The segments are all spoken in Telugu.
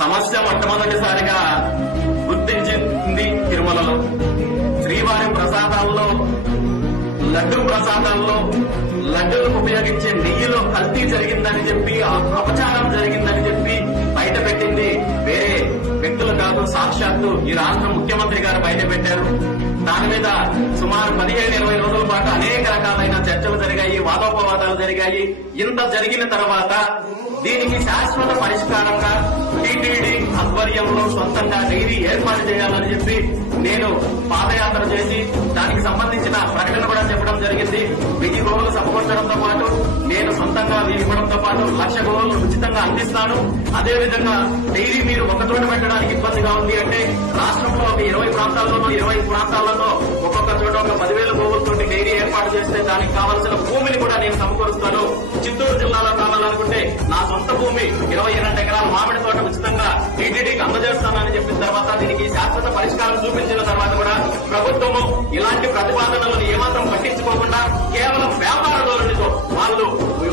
సమస్య మొట్టమొదటిసారిగా గుర్తించింది తిరుమలలో. శ్రీవారి ప్రసాదాల్లో లడ్డు ప్రసాదాల్లో లడ్డూలకు ఉపయోగించే నెయ్యిలో కల్తీ జరిగిందని చెప్పి, అపచారం జరిగిందని చెప్పి బయట పెట్టింది వేరే వ్యక్తులు కాదు, సాక్షాత్తు ఈ రాష్ట్ర ముఖ్యమంత్రి గారు బయట పెట్టారు. దాని మీద సుమారు 15-20 రోజుల పాటు అనేక రకాలైన చర్చలు జరిగాయి, వాదోపవాదాలు జరిగాయి. ఇంత జరిగిన తర్వాత దీనికి శాశ్వత పరిష్కారంగా టీటీడీ ఆధ్వర్యంలో సొంతంగా డైరీ ఏర్పాటు చేయాలని చెప్పి నేను పాదయాత్ర చేసి దానికి సంబంధించిన ప్రకటన కూడా చెప్పడం జరిగింది. 1000 గోవులు సమకూర్చడంతో పాటు నేను సొంతంగా ఇవ్వడంతో పాటు 1,00,000 గోవులు ఉచితంగా అందిస్తాను. అదేవిధంగా డైరీ మీరు ఒక చోట పెట్టడానికి ఇబ్బందిగా ఉంది అంటే రాష్ట్రంలో ఒక 20 ప్రాంతాల్లోనూ 25 ప్రాంతాల్లోనూ ఒక్కొక్క చోట ఒక 10,000 గోవులతో డైరీ ఏర్పాటు చేస్తే దానికి కావలసిన భూమిని కూడా నేను సమకూరుస్తాను. చిత్తూరు జిల్లాలో కావాలనుకుంటే నా సొంత భూమి 22 ఎకరాల మామిడి తోట ఉచితంగా టీటీడీకి అందజేస్తానని చెప్పిన తర్వాత దీనికి శాశ్వత పరిష్కారం చూపించిన తర్వాత కూడా ప్రభుత్వము ఇలాంటి ప్రతిపాదనలను ఏమాత్రం పట్టించుకోకుండా కేవలం వ్యాపార ధోరణితో వాళ్ళు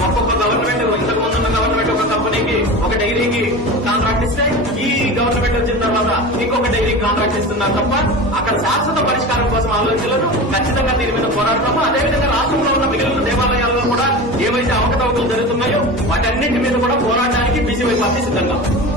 ఒక్కొక్క గవర్నమెంట్, ఇంతకు ముందున్న గవర్నమెంట్ ఒక కంపెనీకి ఒక డైరీకి కాంట్రాక్ట్ ఇస్తే ఈ గవర్నమెంట్ వచ్చిన తర్వాత ఇంకొక డైరీ కాంట్రాక్ట్ ఇస్తున్నారు తప్ప అక్కడ శాశ్వత పరిష్కారం కోసం ఆలోచనలను ఖచ్చితంగా దీని మీద పోరాడతాము. అదేవిధంగా రాష్ట్రంలో ఉన్న మిగిలిన దేవాలయాల్లో కూడా ఏవైతే అవకతవకలు జరుగుతున్నాయో వాటన్నింటి మీద కూడా పోరాటానికి బీసీవై పార్టీ సిద్ధంగా